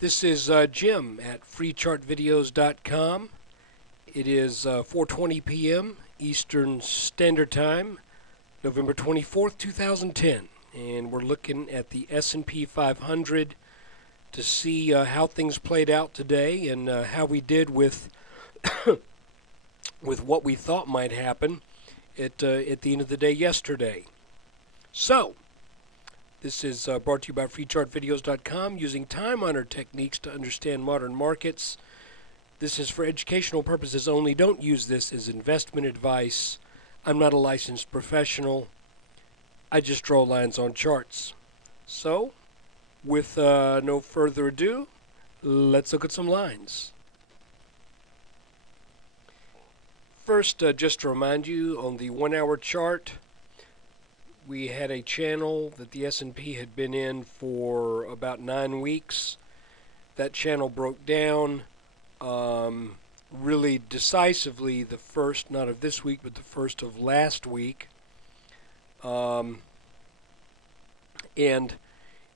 This is Jim at freechartvideos.com. It is 4:20 p.m. Eastern Standard Time, November 24th, 2010, and we're looking at the S&P 500 to see how things played out today and how we did with with what we thought might happen at the end of the day yesterday. So, this is brought to you by freechartvideos.com, using time-honored techniques to understand modern markets. This is for educational purposes only. Don't use this as investment advice. I'm not a licensed professional. I just draw lines on charts. So, with no further ado, let's look at some lines. First, just to remind you, on the 1-hour chart, we had a channel that the S&P had been in for about 9 weeks. That channel broke down really decisively the first, not of this week, but the first of last week. And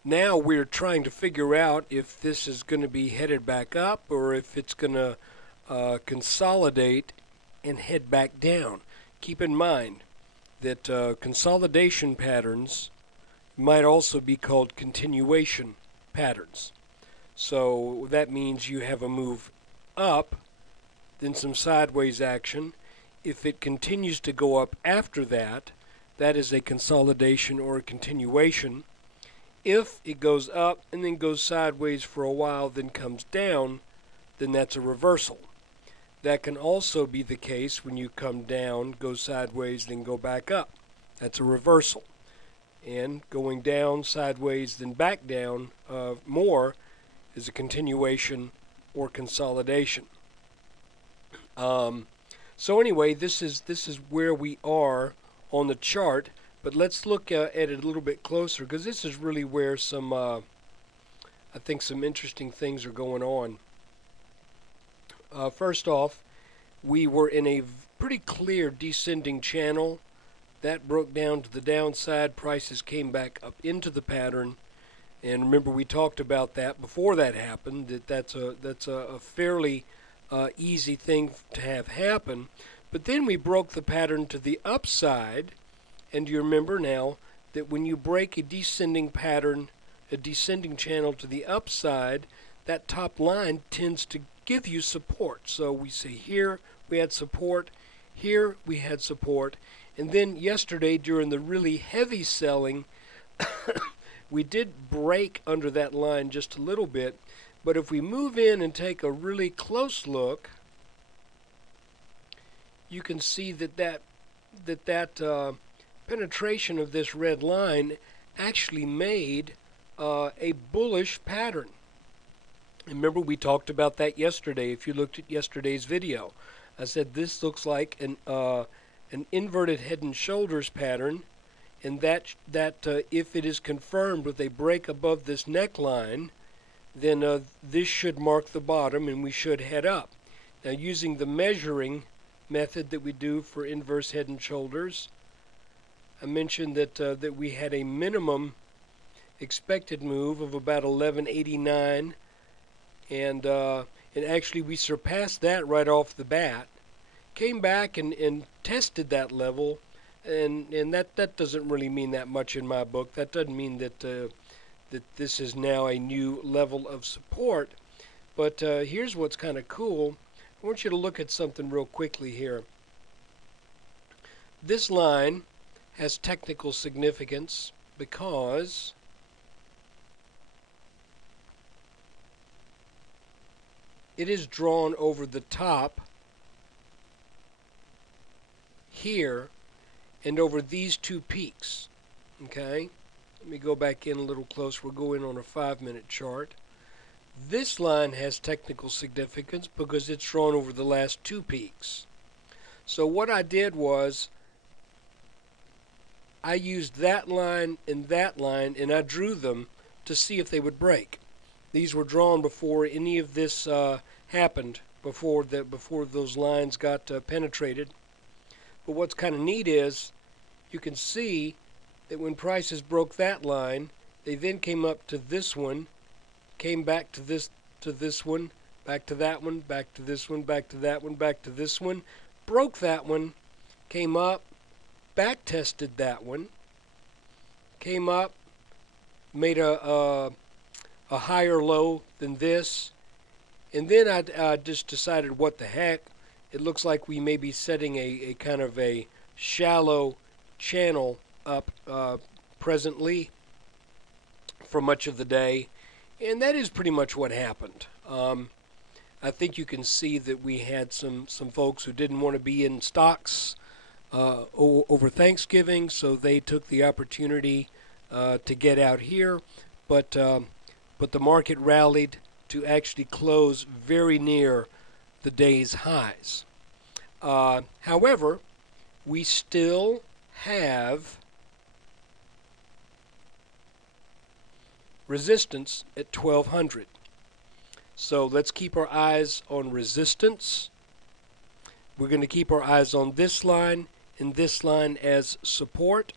now we're trying to figure out if this is going to be headed back up or if it's going to consolidate and head back down. Keep in mind that consolidation patterns might also be called continuation patterns. So that means you have a move up, then some sideways action. If it continues to go up after that, that is a consolidation or a continuation. If it goes up and then goes sideways for a while, then comes down, then that's a reversal. That can also be the case when you come down, go sideways, then go back up. That's a reversal. And going down, sideways, then back down more is a continuation or consolidation. So anyway, this is where we are on the chart. But let's look at it a little bit closer, because this is really where some, I think, some interesting things are going on. First off, we were in a pretty clear descending channel. That broke down to the downside. Prices came back up into the pattern. And remember, we talked about that before that happened, that's a fairly easy thing to have happen. But then we broke the pattern to the upside. And you remember now that when you break a descending pattern, a descending channel to the upside, that top line tends to give you support. So we say here we had support, here we had support, and then yesterday during the really heavy selling we did break under that line just a little bit. But if we move in and take a really close look, you can see that penetration of this red line actually made a bullish pattern. Remember, we talked about that yesterday. If you looked at yesterday's video, I said this looks like an inverted head and shoulders pattern, and that if it is confirmed with a break above this neckline, then this should mark the bottom, and we should head up. Now, using the measuring method that we do for inverse head and shoulders, I mentioned that we had a minimum expected move of about 1189. And actually we surpassed that right off the bat, came back and tested that level, and that doesn't really mean that much in my book. That doesn't mean that this is now a new level of support. But here's what's kind of cool. I want you to look at something real quickly here. This line has technical significance because it is drawn over the top here and over these two peaks. Okay? Let me go back in a little closer. We'll go in on a 5-minute chart. This line has technical significance because it's drawn over the last two peaks. So what I did was I used that line, and I drew them to see if they would break. These were drawn before any of this happened, before those lines got penetrated. But what's kind of neat is you can see that when prices broke that line, they then came up to this one, came back to this one, back to that one, back to this one, back to that one, back to this one, broke that one, came up, back tested that one, came up, made a higher low than this, and then I just decided, what the heck, it looks like we may be setting a kind of a shallow channel up presently for much of the day, and that is pretty much what happened. I think you can see that we had some folks who didn't want to be in stocks over Thanksgiving, so they took the opportunity to get out here, but the market rallied to actually close very near the day's highs. However, we still have resistance at 1200. So let's keep our eyes on resistance. We're going to keep our eyes on this line and this line as support.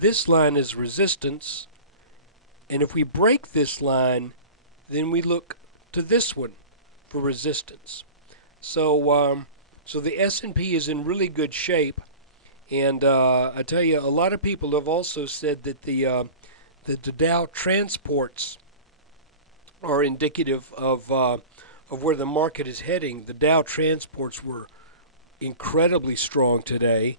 This line is resistance. And if we break this line, then we look to this one for resistance. So the S&P is in really good shape. And I tell you, a lot of people have also said that the Dow transports are indicative of where the market is heading. The Dow transports were incredibly strong today.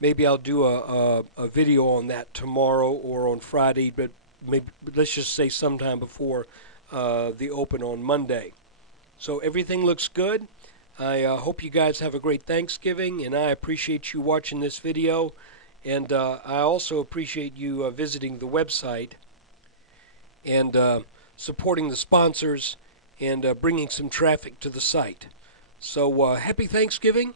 Maybe I'll do a video on that tomorrow or on Friday, but maybe let's just say sometime before the open on Monday. So everything looks good. I hope you guys have a great Thanksgiving, and I appreciate you watching this video. And I also appreciate you visiting the website and supporting the sponsors and bringing some traffic to the site. So happy Thanksgiving,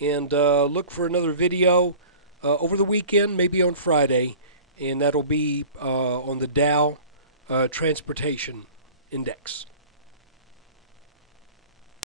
and look for another video over the weekend, maybe on Friday, and that'll be on the Dow Transportation Index.